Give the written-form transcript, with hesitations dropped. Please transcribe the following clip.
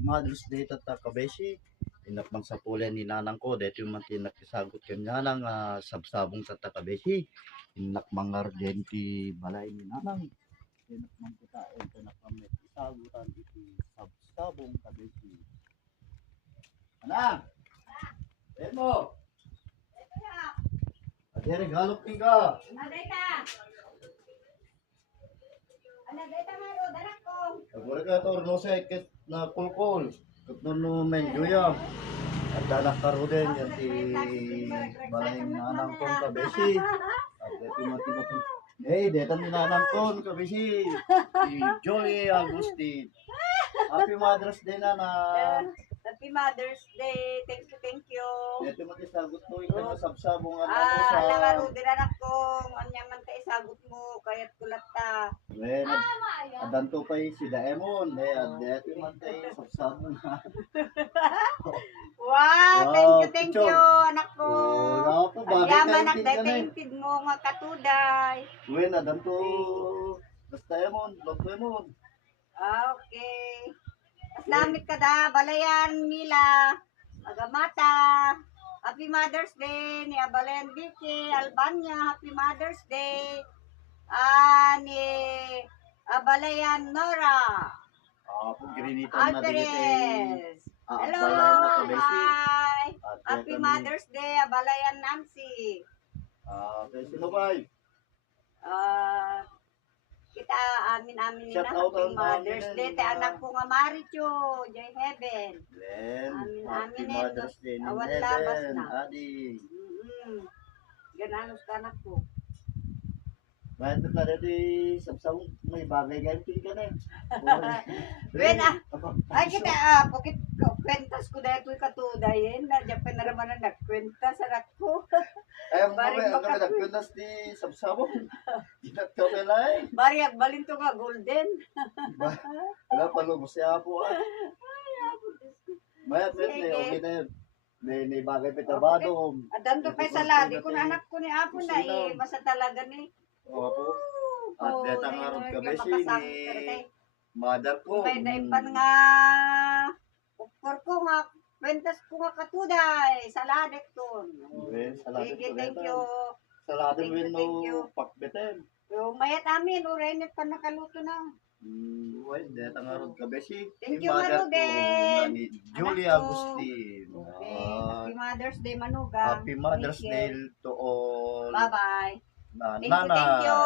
Mother's Day tata kabeshi. Inakman sa pulen ni nanang ko. Dito yung matinakisagot kay nanang sabsabong tata kabeshi. Inakman argenti balay ni nanang. Inakman kita. Inakman may isagutan iti sabsabong kabeshi. Anang! Emo! Adere galok ka. Agora ka to no sa ket na kulkol. Ket no men joya. At danak karuden yan ti balay nanang kon kabesi. At ito mati. Deta ni nanang kon kabesi. Si Joy Agustin. Happy Mother's Day na. Happy Mother's Day. Thank you. Ito mati sagot mo ikaw sabsabong ano sa. Alam nga anak ko, anya man ta isagot mo kayat kulat ta. Well, adanto pa si Daemon. Ito man tayo sabsabong. Wow, thank you, anak ko. Yaman anak dating mo nga katuday. Well, adanto basta Daemon, Daemon. Okay. Aslamit ka da, balayan Mila, Agamata. Happy Mother's Day ni Abalayan Vicky, Albania. Happy Mother's Day. Ni Abalayan Nora. Alvarez. Hello. Hi. Happy Mother's Day, Abalayan Nancy. Sino ba? Kita amin ni Happy Mother's Day. Te anak ko nga Maricho, Joy Heaven. Happy Mother's Day ni Heaven, Adi. Gananos ka anak ko. Bakit na dati sabsabong may bagay ganti ka na. Ay kita pokit kwentas ko dahil ito'y katudayin. Japan na naman ang nagkwentas anak ko. Ay, ang mga nagkwentas di sabsabong. Ginat ka pelay. Bari agbalin to nga golden. Wala palo mo siya po. Mayat okay na yun. May bagay pitabado. Adan to pa sa ladi ko na anak ko ni Apo na basta talaga ni. Opo. At detang arod ka besi ni mother ko. May daipan nga ukor ko nga kwentas ko nga katuday sa ladek ton. Sige, thank you. Saladen win no pakbeten. Yung mayat amin, urenit pa nakaluto na. Well, detang arod ka besi. Thank you, Maruden. Ni Julia Agustin. Okay. Happy Mother's Day, Manugang. Happy Mother's Day to all. Bye-bye. Thank you.